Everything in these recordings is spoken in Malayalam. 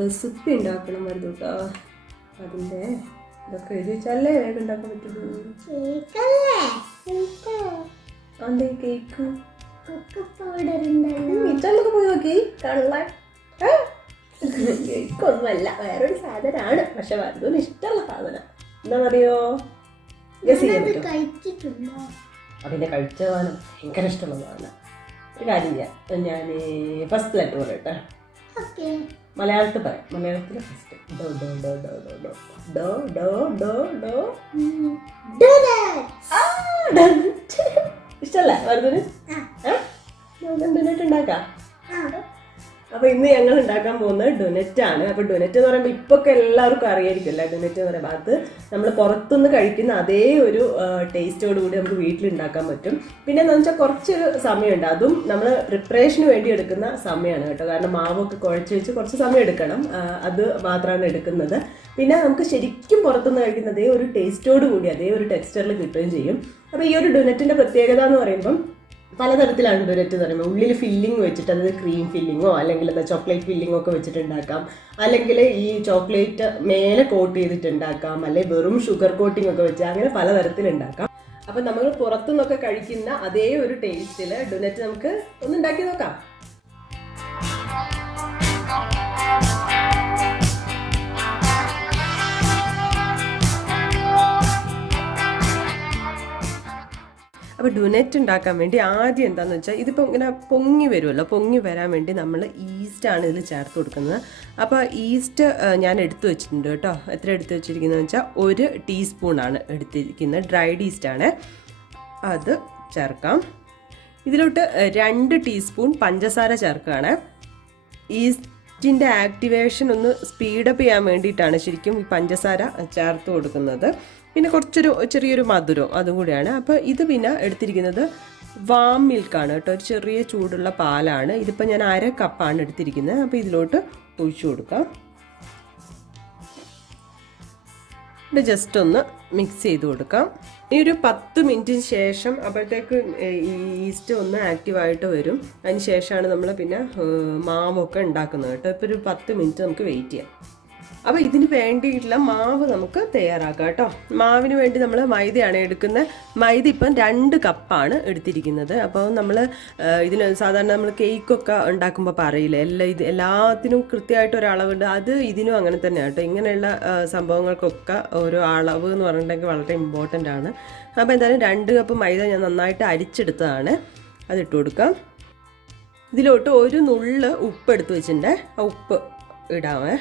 റെസിപ്പി ഉണ്ടാക്കണം വരുന്നുട്ടോ. അതിൻ്റെ ഇതൊക്കെ എഴുതിച്ചാലേ വേഗം ഉണ്ടാക്കാൻ പറ്റുള്ളൂ. അതെ കേക്ക് ഇതൊക്കെ പോയി നോക്കി കാണുള്ള കേക്കൊന്നുമല്ല, വേറൊരു സാധനമാണ്. പക്ഷെ വരുന്നതിന് ഇഷ്ടമുള്ള സാധനം എന്താണെന്നറിയോ? അതിൻ്റെ കഴിച്ച സാധനം ഭയങ്കര ഇഷ്ടമുള്ള സാധനം. ഒരു കാര്യം ചെയ്യാം, ഞാൻ ഫസ്റ്റ് ലെറ്റർ പറയട്ടെ. മലയാളത്തിൽ പറയാം. മലയാളത്തിൽ ഫസ്റ്റ് ഡോ ഡോ ഡോ ഡോ ഡോ ഡോ ഡോ ഡോ ഡോ ഡോ. ഇഷ്ടമല്ല വരുന്നതിന്? ഡൊനറ്റ് ഉണ്ടാക്കാം. അപ്പോൾ ഇന്ന് ഞങ്ങൾ ഉണ്ടാക്കാൻ പോകുന്നത് ഡൊനറ്റ് ആണ്. അപ്പോൾ ഡൊനറ്റ് എന്ന് പറയുമ്പോൾ ഇപ്പോൾ ഒക്കെ എല്ലാവർക്കും അറിയായിരിക്കുമല്ലോ ഡൊനറ്റ് എന്ന് പറയുമ്പോൾ. അത് നമ്മൾ പുറത്തുനിന്ന് കഴിക്കുന്ന അതേ ഒരു ടേസ്റ്റോട് കൂടി നമുക്ക് വീട്ടിൽ ഉണ്ടാക്കാൻ പറ്റും. പിന്നെ എന്താണെന്ന് വെച്ചാൽ കുറച്ചൊരു സമയമുണ്ട്. അതും നമ്മൾ പ്രിപ്പറേഷന് വേണ്ടി എടുക്കുന്ന സമയമാണ് കേട്ടോ. കാരണം മാവൊക്കെ കുഴച്ച് വെച്ച് കുറച്ച് സമയം എടുക്കണം. അത് മാത്രമാണ് എടുക്കുന്നത്. പിന്നെ നമുക്ക് ശരിക്കും പുറത്തുനിന്ന് കഴിക്കുന്ന അതേ ഒരു ടേസ്റ്റോട് കൂടി അതേ ഒരു ടെക്സ്ചറിൽ കിട്ടുകയും ചെയ്യും. അപ്പോൾ ഈ ഒരു ഡൊനറ്റിൻ്റെ പ്രത്യേകത എന്ന് പറയുമ്പം പലതരത്തിലാണ് ഡൊനറ്റ് എന്ന് പറയുമ്പോൾ. ഉള്ളിൽ ഫില്ലിങ് വെച്ചിട്ട്, അതായത് ക്രീം ഫില്ലിങ്ങോ അല്ലെങ്കിൽ എന്താ ചോക്ലേറ്റ് ഫില്ലിങ്ങോ ഒക്കെ വെച്ചിട്ട് ഉണ്ടാക്കാം. അല്ലെങ്കിൽ ഈ ചോക്ലേറ്റ് മേലെ കോട്ട് ചെയ്തിട്ട് ഉണ്ടാക്കാം. അല്ലെങ്കിൽ വെറും ഷുഗർ കോട്ടിംഗ് ഒക്കെ വെച്ച് അങ്ങനെ പലതരത്തിലുണ്ടാക്കാം. അപ്പം നമ്മൾ പുറത്തുനിന്നൊക്കെ കഴിക്കുന്ന അതേ ഒരു ടേസ്റ്റിൽ ഡൊനറ്റ് നമുക്ക് ഒന്ന് ഉണ്ടാക്കി നോക്കാം. അപ്പോൾ ഡൊനറ്റ് ഉണ്ടാക്കാൻ വേണ്ടി ആദ്യം എന്താണെന്ന് വെച്ചാൽ ഇതിപ്പോൾ ഇങ്ങനെ പൊങ്ങി വരുമല്ലോ. പൊങ്ങി വരാൻ വേണ്ടി നമ്മൾ ഈസ്റ്റാണ് ഇതിൽ ചേർത്ത് കൊടുക്കുന്നത്. അപ്പോൾ ഈസ്റ്റ് ഞാൻ എടുത്തു വെച്ചിട്ടുണ്ട് കേട്ടോ. എത്ര എടുത്തു വെച്ചിരിക്കുന്നതെന്ന് വെച്ചാൽ 1 ടീസ്പൂണാണ് എടുത്തിരിക്കുന്നത്. ഡ്രൈഡ് ഈസ്റ്റാണ്. അത് ചേർക്കാം. ഇതിലോട്ട് 2 ടീസ്പൂൺ പഞ്ചസാര ചേർക്കുകയാണ്. ഈസ്റ്റിൻ്റെ ആക്ടിവേഷൻ ഒന്ന് സ്പീഡപ്പ് ചെയ്യാൻ വേണ്ടിയിട്ടാണ് ശരിക്കും ഈ പഞ്ചസാര ചേർത്ത് കൊടുക്കുന്നത്. പിന്നെ ചെറിയൊരു മധുരം അതും കൂടിയാണ്. അപ്പോൾ ഇത് പിന്നെ എടുത്തിരിക്കുന്നത് വാം മിൽക്കാണ് കേട്ടോ. ഒരു ചെറിയ ചൂടുള്ള പാലാണ്. ഇതിപ്പോൾ ഞാൻ 1/2 കപ്പാണ് എടുത്തിരിക്കുന്നത്. അപ്പോൾ ഇതിലോട്ട് ഒഴിച്ചു കൊടുക്കാം. ഇത് ജസ്റ്റ് ഒന്ന് മിക്സ് ചെയ്ത് കൊടുക്കാം. ഇനി ഒരു 10 മിനിറ്റിന് ശേഷം അപ്പോഴത്തേക്ക് ഈസ്റ്റ് ഒന്ന് ആക്റ്റീവായിട്ട് വരും. അതിന് ശേഷമാണ് നമ്മൾ പിന്നെ മാവൊക്കെ ഉണ്ടാക്കുന്നത് കേട്ടോ. ഇപ്പോൾ ഒരു 10 മിനിറ്റ് നമുക്ക് വെയിറ്റ് ചെയ്യാം. അപ്പോൾ ഇതിന് വേണ്ടിയിട്ടുള്ള മാവ് നമുക്ക് തയ്യാറാക്കാം കേട്ടോ. മാവിന് വേണ്ടി നമ്മൾ മൈദയാണ് എടുക്കുന്നത്. മൈദ ഇപ്പം 2 കപ്പാണ് എടുത്തിരിക്കുന്നത്. അപ്പോൾ നമ്മൾ ഇതിന് സാധാരണ നമ്മൾ കേക്കൊക്കെ ഉണ്ടാക്കുമ്പോൾ പറയില്ലേ, എല്ലാത്തിനും കൃത്യമായിട്ട് ഒരളവുണ്ട്. അത് ഇതിനും അങ്ങനെ തന്നെയാണ് കേട്ടോ. ഇങ്ങനെയുള്ള സംഭവങ്ങൾക്കൊക്കെ ഓരോ അളവ് എന്ന് പറഞ്ഞിട്ടുണ്ടെങ്കിൽ വളരെ ഇമ്പോർട്ടൻ്റ് ആണ്. അപ്പോൾ എന്തായാലും 2 കപ്പ് മൈദ ഞാൻ നന്നായിട്ട് അരിച്ചെടുത്തതാണ്. അതിട്ട് കൊടുക്കാം. ഇതിലോട്ട് ഒരു നുള്ള് ഉപ്പ് എടുത്ത് വെച്ചിട്ടുണ്ട്. ആ ഉപ്പ് ഇടാമേ.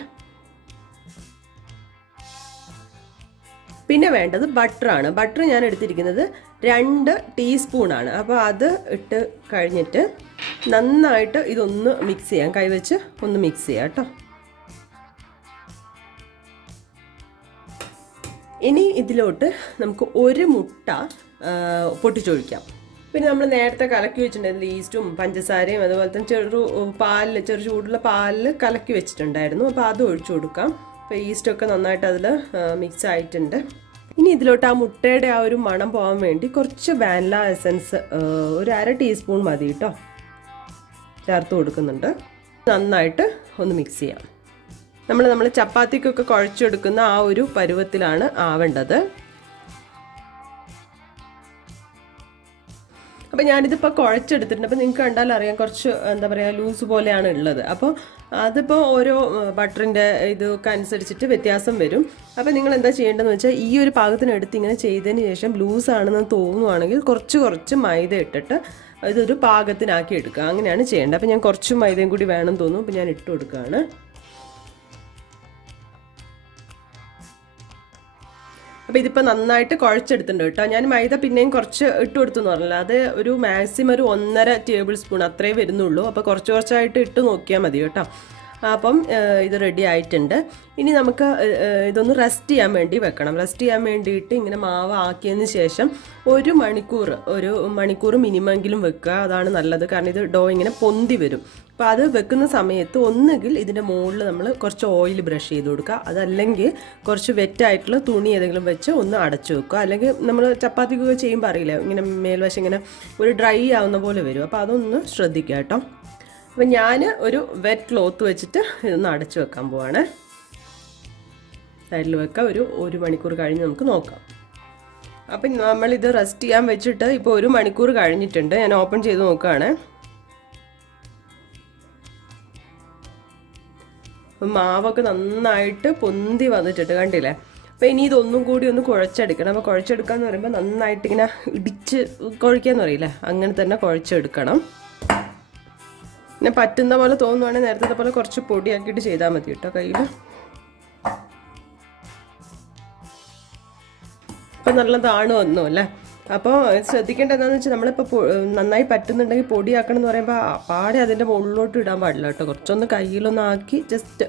പിന്നെ വേണ്ടത് ബട്ടറാണ്. ബട്ടർ ഞാൻ എടുത്തിരിക്കുന്നത് 2 ടീസ്പൂണാണ്. അപ്പോൾ അത് ഇട്ട് കഴിഞ്ഞിട്ട് നന്നായിട്ട് ഇതൊന്ന് മിക്സ് ചെയ്യാം. കൈവച്ച് ഒന്ന് മിക്സ് ചെയ്യാം കേട്ടോ. ഇനി ഇതിലോട്ട് നമുക്ക് 1 മുട്ട പൊട്ടിച്ചൊഴിക്കാം. പിന്നെ നമ്മൾ നേരത്തെ കലക്കി വെച്ചിട്ടുണ്ടായിരുന്നു ഈസ്റ്റും പഞ്ചസാരയും അതുപോലെ തന്നെ ചെറു ചൂടുള്ള പാലിൽ കലക്കി വെച്ചിട്ടുണ്ടായിരുന്നു. അപ്പോൾ അത് ഒഴിച്ചു കൊടുക്കാം. അപ്പോൾ ഈസ്റ്റൊക്കെ നന്നായിട്ട് അതിൽ മിക്സ് ആയിട്ടുണ്ട്. ഇനി ഇതിലോട്ട് ആ മുട്ടയുടെ ആ ഒരു മണം പോകാൻ വേണ്ടി കുറച്ച് വാനില എസൻസ് ഒരു 1/2 ടീസ്പൂൺ മതി കേട്ടോ ചേർത്ത് കൊടുക്കുന്നുണ്ട്. നന്നായിട്ട് ഒന്ന് മിക്സ് ചെയ്യാം. നമ്മൾ ചപ്പാത്തിക്കൊക്കെ കുഴച്ചെടുക്കുന്ന ആ ഒരു പരുവത്തിലാണ് ആവേണ്ടത്. അപ്പോൾ ഞാനിതിപ്പോൾ കുഴച്ചെടുത്തിട്ടുണ്ട്. അപ്പോൾ നിങ്ങൾക്ക് കണ്ടാൽ അറിയാം കുറച്ച് എന്താ പറയുക ലൂസ് പോലെയാണ് ഉള്ളത്. അപ്പോൾ അതിപ്പോൾ ഓരോ ബട്ടറിൻ്റെ ഇതൊക്കെ അനുസരിച്ചിട്ട് വ്യത്യാസം വരും. അപ്പോൾ നിങ്ങൾ എന്താ ചെയ്യേണ്ടതെന്ന് വെച്ചാൽ ഈ ഒരു പാകത്തിനെടുത്ത് ഇങ്ങനെ ചെയ്തതിന് ശേഷം ലൂസാണെന്ന് തോന്നുവാണെങ്കിൽ കുറച്ച് മൈദ ഇട്ടിട്ട് ഇതൊരു പാകത്തിനാക്കി എടുക്കുക. അങ്ങനെയാണ് ചെയ്യേണ്ടത്. അപ്പോൾ ഞാൻ കുറച്ച് മൈദയും കൂടി വേണം തോന്നുന്നു. അപ്പോൾ ഞാൻ ഇട്ട് കൊടുക്കുകയാണ്. അപ്പോൾ ഇതിപ്പോൾ നന്നായിട്ട് കുഴച്ചെടുത്തിട്ടുണ്ട് കേട്ടോ. ഞാൻ മൈദ പിന്നെയും കുറച്ച് ഇട്ട് കൊടുത്തു എന്ന് പറഞ്ഞില്ല, അത് ഒരു മാക്സിമം ഒരു 1.5 ടേബിൾ സ്പൂൺ അത്രേ വരുന്നുള്ളൂ. അപ്പോൾ കുറച്ച് കുറച്ചായിട്ട് ഇട്ട് നോക്കിയാൽ മതി കേട്ടോ. അപ്പം ഇത് റെഡി ആയിട്ടുണ്ട്. ഇനി നമുക്ക് ഇതൊന്ന് റെസ്റ്റ് ചെയ്യാൻ വേണ്ടി വെക്കണം. റെസ്റ്റ് ചെയ്യാൻ വേണ്ടിയിട്ട് ഇങ്ങനെ മാവ് ആക്കിയതിന് ശേഷം ഒരു മണിക്കൂർ മിനിമെങ്കിലും വെക്കുക. അതാണ് നല്ലത്. കാരണം ഇത് ഡോ ഇങ്ങനെ പൊന്തി വരും. അപ്പോൾ അത് വെക്കുന്ന സമയത്ത് ഒന്നുകിൽ ഇതിൻ്റെ മുകളിൽ നമ്മൾ കുറച്ച് ഓയിൽ ബ്രഷ് ചെയ്ത് കൊടുക്കുക, അതല്ലെങ്കിൽ കുറച്ച് വെറ്റായിട്ടുള്ള തുണി ഏതെങ്കിലും വെച്ച് ഒന്ന് അടച്ചു വെക്കുക. അല്ലെങ്കിൽ നമ്മൾ ചപ്പാത്തിക്കൊക്കെ ചെയ്യുമ്പോൾ അറിയില്ല, ഇങ്ങനെ മേൽവശം ഇങ്ങനെ ഒരു ഡ്രൈ ആവുന്ന പോലെ വരും. അപ്പോൾ അതൊന്ന് ശ്രദ്ധിക്കുക കേട്ടോ. അപ്പം ഞാൻ ഒരു വെറ്റ് ക്ലോത്ത് വെച്ചിട്ട് ഇതൊന്ന് അടച്ചു വെക്കാൻ പോവാണ്. സൈഡിൽ വെക്കാം. ഒരു മണിക്കൂർ കഴിഞ്ഞ് നമുക്ക് നോക്കാം. അപ്പം നമ്മളിത് റെസ്റ്റ് ചെയ്യാൻ വെച്ചിട്ട് ഇപ്പോൾ 1 മണിക്കൂർ കഴിഞ്ഞിട്ടുണ്ട്. ഞാൻ ഓപ്പൺ ചെയ്ത് നോക്കുകയാണ്. അപ്പം മാവൊക്കെ നന്നായിട്ട് പൊന്തി വന്നിട്ടുണ്ട്, കണ്ടില്ലേ? അപ്പോൾ ഇനി ഇതൊന്നും കൂടി ഒന്ന് കുഴച്ചെടുക്കണം. അപ്പോൾ കുഴച്ചെടുക്കാന്ന് പറയുമ്പോൾ നന്നായിട്ട് ഇങ്ങനെ ഇടിച്ച് കുഴയ്ക്കാന്ന് പറയില്ലേ, അങ്ങനെ തന്നെ കുഴച്ചെടുക്കണം. പിന്നെ പറ്റുന്ന പോലെ തോന്നുവാണെങ്കിൽ നേരത്തെ പോലെ കുറച്ച് പൊടിയാക്കിയിട്ട് ചെയ്താൽ മതി കേട്ടോ കയ്യിൽ. ഇപ്പം നല്ലതാണ് വന്നു അല്ലേ. അപ്പോൾ ശ്രദ്ധിക്കേണ്ടത് എന്താണെന്ന് വെച്ചാൽ നമ്മളിപ്പോൾ നന്നായി പറ്റുന്നുണ്ടെങ്കിൽ പൊടിയാക്കണം എന്ന് പറയുമ്പോൾ പാടെ അതിൻ്റെ മുകളിലോട്ട് ഇടാൻ പാടില്ല കേട്ടോ. കുറച്ചൊന്ന് കയ്യിലൊന്ന് ആക്കി ജസ്റ്റ്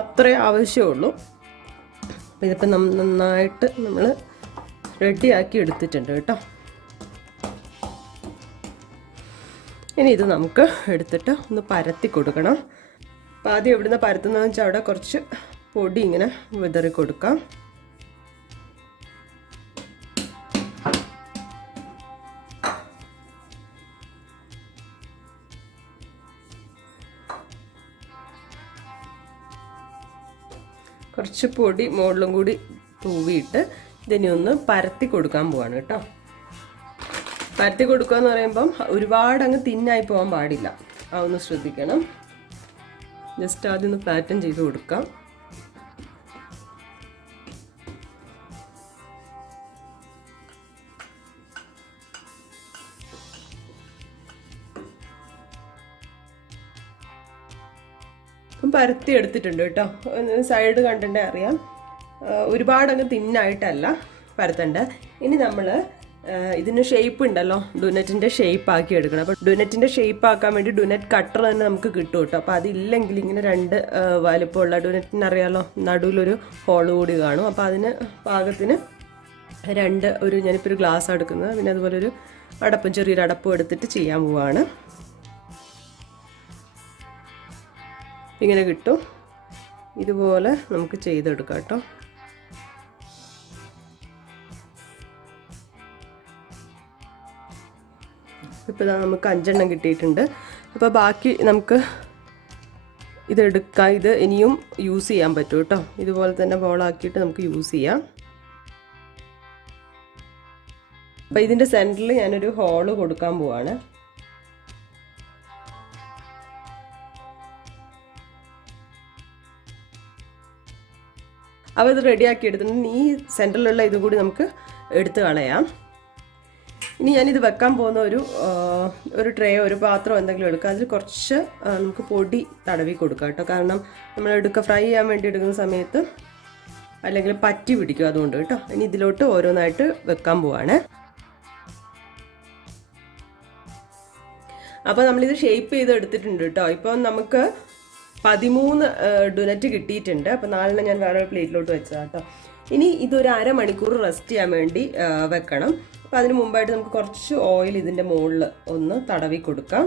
അത്രേ ആവശ്യമുള്ളൂ. അപ്പോൾ ഇതിപ്പോൾ നന്നായിട്ട് നമ്മൾ റെഡിയാക്കി എടുത്തിട്ടുണ്ട് കേട്ടോ. ഇനി ഇത് നമുക്ക് എടുത്തിട്ട് ഒന്ന് പരത്തി കൊടുക്കണം. അപ്പോൾ ആദ്യം എവിടുന്ന് പരത്തുന്നതെന്ന് വെച്ചാൽ അവിടെ കുറച്ച് പൊടി ഇങ്ങനെ വിതറി കൊടുക്കാം. കുറച്ച് പൊടി മുകളിലും കൂടി തൂവിയിട്ട് ഇതിനെ ഒന്ന് പരത്തി കൊടുക്കാൻ പോവാണ് കേട്ടോ. പരത്തി കൊടുക്കുക എന്ന് പറയുമ്പം ഒരുപാട് അങ്ങ് തിന്നായി പോകാൻ പാടില്ല, അതൊന്ന് ശ്രദ്ധിക്കണം. ജസ്റ്റ് ആദ്യം ഒന്ന് ഫ്ലാറ്റൻ ചെയ്ത് കൊടുക്കാം. പരത്തി എടുത്തിട്ടുണ്ട് കേട്ടോ. സൈഡ് കണ്ടിട്ടുണ്ടെങ്കിൽ അറിയാം, ഒരുപാട് അങ്ങ് തിന്നായിട്ടല്ല പരത്തണ്ട. ഇനി നമ്മൾ ഇതിന് ഷേപ്പ് ഉണ്ടല്ലോ, ഡുനറ്റിൻ്റെ ഷേപ്പ് ആക്കി എടുക്കണം. അപ്പോൾ ഡുനറ്റിൻ്റെ ഷേപ്പ് ആക്കാൻ വേണ്ടി ഡുനറ്റ് കട്ടർ തന്നെ നമുക്ക് കിട്ടും കേട്ടോ. അപ്പോൾ അതില്ലെങ്കിൽ ഇങ്ങനെ 2 വലിപ്പമുള്ള ഡുനറ്റിനറിയാലോ, നടുവിലൊരു ഹോള് കൂടി കാണും. അപ്പോൾ അതിന് പാകത്തിന് ഞാനിപ്പോൾ ഒരു ഗ്ലാസ് എടുക്കുന്നത്, പിന്നെ അതുപോലെ ഒരു അടപ്പും ചെറിയൊരു അടപ്പും എടുത്തിട്ട് ചെയ്യാൻ പോവാണ്. ഇങ്ങനെ കിട്ടും. ഇതുപോലെ നമുക്ക് ചെയ്തെടുക്കാം കേട്ടോ. ഇപ്പോൾ നമുക്ക് 5 എണ്ണം കിട്ടിയിട്ടുണ്ട്. അപ്പോൾ ബാക്കി നമുക്ക് ഇതെടുക്കാം. ഇത് ഇനിയും യൂസ് ചെയ്യാൻ പറ്റും കേട്ടോ. ഇതുപോലെ തന്നെ ബോളാക്കിയിട്ട് നമുക്ക് യൂസ് ചെയ്യാം. അപ്പോൾ ഇതിൻ്റെ സെൻറ്ററിൽ ഞാനൊരു ഹോള് കൊടുക്കാൻ പോവാണ്. അപ്പോൾ ഇത് റെഡിയാക്കി എടുത്തിട്ടുണ്ട്. ഈ സെൻറ്ററിലുള്ള ഇത് കൂടി നമുക്ക് എടുത്ത് കളയാം. ഇനി ഞാനിത് വെക്കാൻ പോകുന്ന ഒരു ട്രേ, ഒരു പാത്രം എന്തെങ്കിലും എടുക്കുക. അതിൽ കുറച്ച് നമുക്ക് പൊടി തടവി കൊടുക്കാം കേട്ടോ. കാരണം നമ്മൾ ഫ്രൈ ചെയ്യാൻ വേണ്ടി എടുക്കുന്ന സമയത്ത് അല്ലെങ്കിൽ പറ്റി പിടിക്കും, അതുകൊണ്ട് കേട്ടോ. ഇനി ഇതിലോട്ട് ഓരോന്നായിട്ട് വെക്കാൻ പോവാണ്. അപ്പോൾ നമ്മളിത് ഷേപ്പ് ചെയ്ത് എടുത്തിട്ടുണ്ട് കേട്ടോ. ഇപ്പം നമുക്ക് 13 ഡുനറ്റ് കിട്ടിയിട്ടുണ്ട്. അപ്പോൾ 4 ഞാൻ വേറെ പ്ലേറ്റിലോട്ട് വെച്ചതാണ് കേട്ടോ. ഇനി ഇതൊരു അരമണിക്കൂർ റെസ്റ്റ് ചെയ്യാൻ വേണ്ടി വെക്കണം. അപ്പോൾ അതിന് മുമ്പായിട്ട് നമുക്ക് കുറച്ച് ഓയിൽ ഇതിൻ്റെ മുകളിൽ ഒന്ന് തടവി കൊടുക്കാം.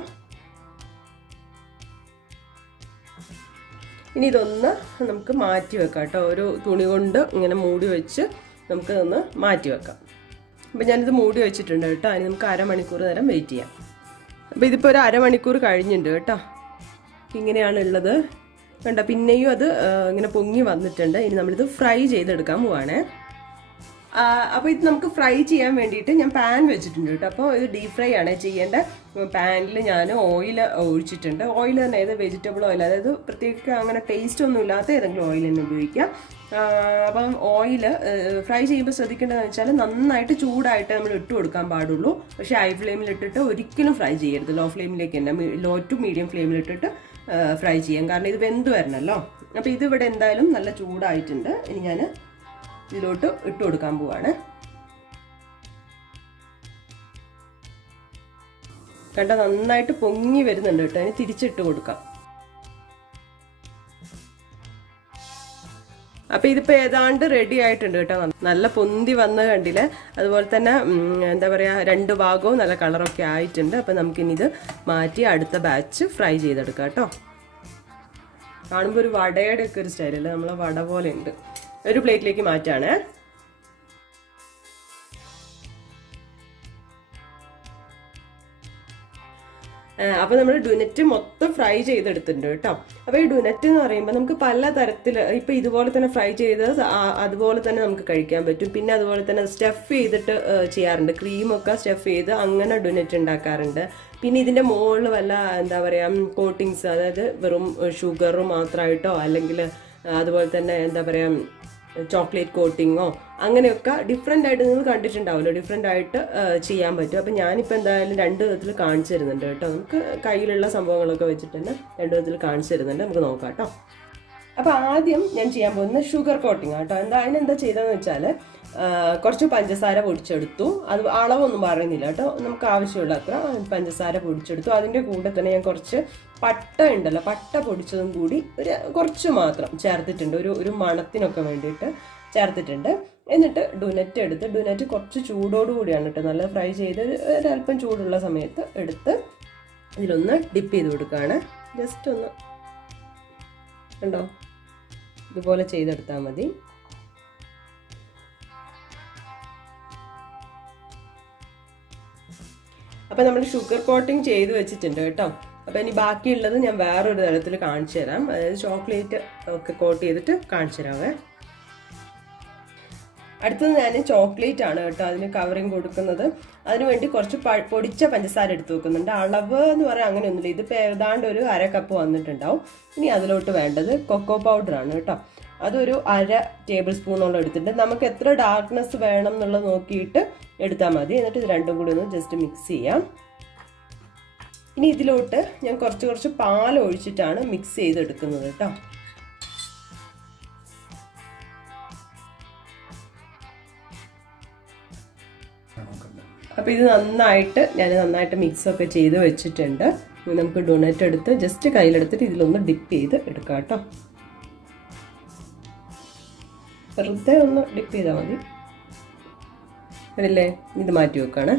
ഇനി ഇതൊന്ന് നമുക്ക് മാറ്റി വെക്കാം കേട്ടോ. ഒരു തുണി കൊണ്ട് ഇങ്ങനെ മൂടി വെച്ച് നമുക്ക് ഒന്ന് മാറ്റി വെക്കാം. അപ്പോൾ ഞാനിത് മൂടി വെച്ചിട്ടുണ്ട് കേട്ടോ. അതിന് നമുക്ക് അരമണിക്കൂർ നേരം വെയിറ്റ് ചെയ്യാം. അപ്പോൾ ഇതിപ്പോൾ ഒരു അരമണിക്കൂർ കഴിഞ്ഞിട്ടുണ്ട് കേട്ടോ. ഇങ്ങനെയാണ് ഉള്ളത് കണ്ടോ. പിന്നെയും അത് ഇങ്ങനെ പൊങ്ങി വന്നിട്ടുണ്ട്. ഇനി നമ്മളിത് ഫ്രൈ ചെയ്തെടുക്കാൻ പോവാണ്. അപ്പോൾ ഇത് നമുക്ക് ഫ്രൈ ചെയ്യാൻ വേണ്ടിയിട്ട് ഞാൻ പാൻ വെച്ചിട്ടുണ്ട് കേട്ടോ. അപ്പോൾ ഇത് ഡീപ് ഫ്രൈ ആണ് ചെയ്യേണ്ട. പാനിൽ ഞാൻ ഓയിൽ ഒഴിച്ചിട്ടുണ്ട്. ഓയിൽ തന്നെ ഏത് വെജിറ്റബിൾ ഓയിൽ, അതായത് പ്രത്യേക അങ്ങനെ ടേസ്റ്റ് ഒന്നും ഇല്ലാത്ത ഏതെങ്കിലും ഓയിൽ തന്നെ ഉപയോഗിക്കാം. അപ്പം ഓയിൽ ഫ്രൈ ചെയ്യുമ്പോൾ ശ്രദ്ധിക്കേണ്ടതെന്ന് വെച്ചാൽ നന്നായിട്ട് ചൂടായിട്ട് നമ്മൾ ഇട്ട് കൊടുക്കാൻ പാടുള്ളൂ. പക്ഷേ ഹൈ ഫ്ലെയിമിൽ ഇട്ടിട്ട് ഒരിക്കലും ഫ്രൈ ചെയ്യരുത്. ലോ ഫ്ലെയിമിലേക്ക് തന്നെ, ലോ ടു മീഡിയം ഫ്ലെയിമിൽ ഇട്ടിട്ട് ഫ്രൈ ചെയ്യാം. കാരണം ഇത് വെന്ത് വരണമല്ലോ. അപ്പോൾ ഇതിവിടെ എന്തായാലും നല്ല ചൂടായിട്ടുണ്ട്. ഇനി ഞാൻ ഇതിലോട്ട് ഇട്ട് കൊടുക്കാൻ പോവാണ്. കണ്ട നന്നായിട്ട് പൊങ്ങി വരുന്നുണ്ട് കേട്ടോ. അതിന് തിരിച്ചിട്ട് കൊടുക്കാം. അപ്പോൾ ഇതിപ്പോൾ ഏതാണ്ട് റെഡി ആയിട്ടുണ്ട് കേട്ടോ. നല്ല പൊന്തി വന്ന് കണ്ടില്ലേ. അതുപോലെ തന്നെ എന്താ പറയുക, രണ്ട് ഭാഗവും നല്ല കളറൊക്കെ ആയിട്ടുണ്ട്. അപ്പോൾ നമുക്കിനി ഇത് മാറ്റി അടുത്ത ബാച്ച് ഫ്രൈ ചെയ്തെടുക്കാം കേട്ടോ. കാണുമ്പോൾ ഒരു വടയുടെ ഒക്കെ ഒരു സ്റ്റൈലല്ലേ, നമ്മളെ വട പോലെ ഉണ്ട്. ഒരു പ്ലേറ്റിലേക്ക് മാറ്റാണ്. അപ്പോൾ നമ്മൾ ഡുനറ്റ് മൊത്തം ഫ്രൈ ചെയ്തെടുത്തിട്ടുണ്ട് കേട്ടോ. അപ്പോൾ ഈ ഡുനറ്റ് എന്ന് പറയുമ്പോൾ നമുക്ക് പല തരത്തിൽ, ഇപ്പോൾ ഇതുപോലെ തന്നെ ഫ്രൈ ചെയ്ത് അതുപോലെ തന്നെ നമുക്ക് കഴിക്കാൻ പറ്റും. പിന്നെ അതുപോലെ തന്നെ സ്റ്റഫ് ചെയ്തിട്ട് ചെയ്യാറുണ്ട്. ക്രീമൊക്കെ സ്റ്റഫ് ചെയ്ത് അങ്ങനെ ഡുനറ്റ് ഉണ്ടാക്കാറുണ്ട്. പിന്നെ ഇതിൻ്റെ മുകളിൽ വല്ല എന്താ പറയുക കോട്ടിങ്സ്, അതായത് വെറും ഷുഗർ മാത്രമായിട്ടോ അല്ലെങ്കിൽ അതുപോലെ തന്നെ എന്താ പറയുക ചോക്ലേറ്റ് കോട്ടിങ്ങോ അങ്ങനെയൊക്കെ ഡിഫറെൻ്റ് ആയിട്ട് നിങ്ങൾ കണ്ടിട്ടുണ്ടാവുമല്ലോ, ഡിഫറെൻ്റ് ആയിട്ട് ചെയ്യാൻ പറ്റും. അപ്പം ഞാനിപ്പോൾ എന്തായാലും രണ്ട് വിധത്തിൽ കാണിച്ചു തരുന്നുണ്ട് കേട്ടോ. നമുക്ക് കയ്യിലുള്ള സംഭവങ്ങളൊക്കെ വെച്ചിട്ട് തന്നെ രണ്ട് വിധത്തിൽ കാണിച്ചു തരുന്നുണ്ട്. നമുക്ക് നോക്കാം കേട്ടോ. അപ്പോൾ ആദ്യം ഞാൻ ചെയ്യാൻ പോകുന്നത് ഷുഗർ കോട്ടിങ് കേട്ടോ. അതിനെന്താ ചെയ്തതെന്ന് വെച്ചാൽ കുറച്ച് പഞ്ചസാര പൊടിച്ചെടുത്തു. അത് അളവൊന്നും പറയുന്നില്ല കേട്ടോ, നമുക്ക് ആവശ്യമുള്ള അത്ര പഞ്ചസാര പൊടിച്ചെടുത്തു. അതിൻ്റെ കൂടെ തന്നെ ഞാൻ കുറച്ച് പട്ട ഉണ്ടല്ലോ, പട്ട പൊടിച്ചതും കൂടി കുറച്ച് മാത്രം ചേർത്തിട്ടുണ്ട്, ഒരു മണത്തിനൊക്കെ വേണ്ടിയിട്ട് ചേർത്തിട്ടുണ്ട്. എന്നിട്ട് ഡുനറ്റ് എടുത്ത്, ഡുനറ്റ് കുറച്ച് ചൂടോടുകൂടിയാണ് കേട്ടോ, നല്ല ഫ്രൈ ചെയ്ത് ഒരല്പം ചൂടുള്ള സമയത്ത് എടുത്ത് ഇതിലൊന്ന് ഡിപ്പ് ചെയ്ത് കൊടുക്കുകയാണ്. ജസ്റ്റ് ഒന്ന് കണ്ടോ, ഇതുപോലെ ചെയ്തെടുത്താൽ മതി. അപ്പം നമ്മൾ ഷുഗർ കോട്ടിങ് ചെയ്ത് വെച്ചിട്ടുണ്ട് കേട്ടോ. അപ്പം ഇനി ബാക്കിയുള്ളത് ഞാൻ വേറൊരു തരത്തിൽ കാണിച്ചു തരാം. അതായത് ചോക്ലേറ്റ് ഒക്കെ കോട്ട് ചെയ്തിട്ട് കാണിച്ചു തരാവേ. അടുത്തത് ഞാൻ ചോക്ലേറ്റ് ആണ് കേട്ടോ അതിന് കവറിങ് കൊടുക്കുന്നത്. അതിനുവേണ്ടി കുറച്ച് പൊടിച്ച പഞ്ചസാര എടുത്ത് വെക്കുന്നുണ്ട്. അളവ് എന്ന് പറയാൻ അങ്ങനെയൊന്നുമില്ല, ഇതിപ്പോൾ ഏതാണ്ട് ഒരു 1/2 കപ്പ് വന്നിട്ടുണ്ടാവും. ഇനി അതിലോട്ട് വേണ്ടത് കൊക്കോ പൗഡറാണ് കേട്ടോ. അതൊരു 1/2 ടേബിൾ സ്പൂണോളം എടുത്തിട്ടുണ്ട്. നമുക്ക് എത്ര ഡാർക്ക്നെസ് വേണം എന്നുള്ളത് നോക്കിയിട്ട് എടുത്താൽ മതി. എന്നിട്ട് ഇത് രണ്ടും കൂടി ഒന്ന് ജസ്റ്റ് മിക്സ് ചെയ്യാം. ഇനി ഇതിലോട്ട് ഞാൻ കുറച്ച് പാൽ ഒഴിച്ചിട്ടാണ് മിക്സ് ചെയ്തെടുക്കുന്നത് കേട്ടോ. അപ്പോൾ ഇത് നന്നായിട്ട് മിക്സൊക്കെ ചെയ്ത് വെച്ചിട്ടുണ്ട്. നമുക്ക് ഡൊണറ്റ് എടുത്ത് ജസ്റ്റ് കയ്യിലെടുത്തിട്ട് ഇതിലൊന്ന് ഡിപ്പ് ചെയ്ത് എടുക്കാം കേട്ടോ. വെറുതെ ഒന്ന് ഡിപ്പ് ചെയ്താൽ മതി. അതല്ലേ, ഇത് മാറ്റി വെക്കാണ്.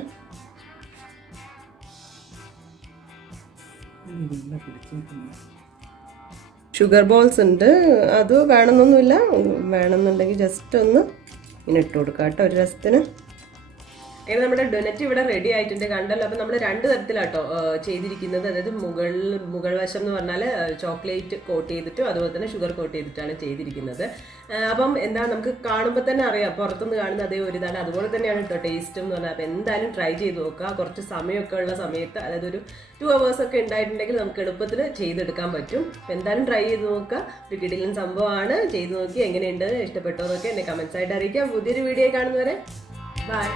ഷുഗർ ബോൾസ് ഉണ്ട്, അത് വേണമെന്നൊന്നുമില്ല. വേണമെന്നുണ്ടെങ്കിൽ ജസ്റ്റ് ഒന്ന് ഇങ്ങനെ ഇട്ട് കൊടുക്കാം കേട്ടോ ഒരു രസത്തിന്. അങ്ങനെ നമ്മുടെ ഡൊനറ്റ് ഇവിടെ റെഡി ആയിട്ടുണ്ട്, കണ്ടല്ലോ. അപ്പം നമ്മൾ 2 തരത്തിലാട്ടോ ചെയ്തിരിക്കുന്നത്. അതായത് മുകൾ വശം എന്ന് പറഞ്ഞാൽ ചോക്ലേറ്റ് കോട്ട് ചെയ്തിട്ടും അതുപോലെ തന്നെ ഷുഗർ കോട്ട് ചെയ്തിട്ടാണ് ചെയ്തിരിക്കുന്നത്. അപ്പം എന്താ, നമുക്ക് കാണുമ്പോൾ തന്നെ അറിയാം, പുറത്തുനിന്ന് കാണുന്ന അതേ ഒരു ഇതാണ്. അതുപോലെ തന്നെയാണ് കേട്ടോ ടേസ്റ്റ് എന്ന് പറഞ്ഞാൽ. അപ്പം എന്തായാലും ട്രൈ ചെയ്ത് നോക്കുക. കുറച്ച് സമയമൊക്കെ ഉള്ള സമയത്ത്, അതായത് ഒരു 2 hours ഒക്കെ ഉണ്ടായിട്ടുണ്ടെങ്കിൽ നമുക്ക് എളുപ്പത്തിൽ ചെയ്തെടുക്കാൻ പറ്റും. അപ്പം എന്തായാലും ട്രൈ ചെയ്ത് നോക്കുക. ഒരു കിടിലൻ സംഭവമാണ്. ചെയ്ത് നോക്കി എങ്ങനെയുണ്ട്, ഇഷ്ടപ്പെട്ടോ എന്നൊക്കെ എന്നെ കമൻസ് ആയിട്ട് അറിയിക്കാം. പുതിയൊരു വീഡിയോ കാണുന്നവരെ ബൈ.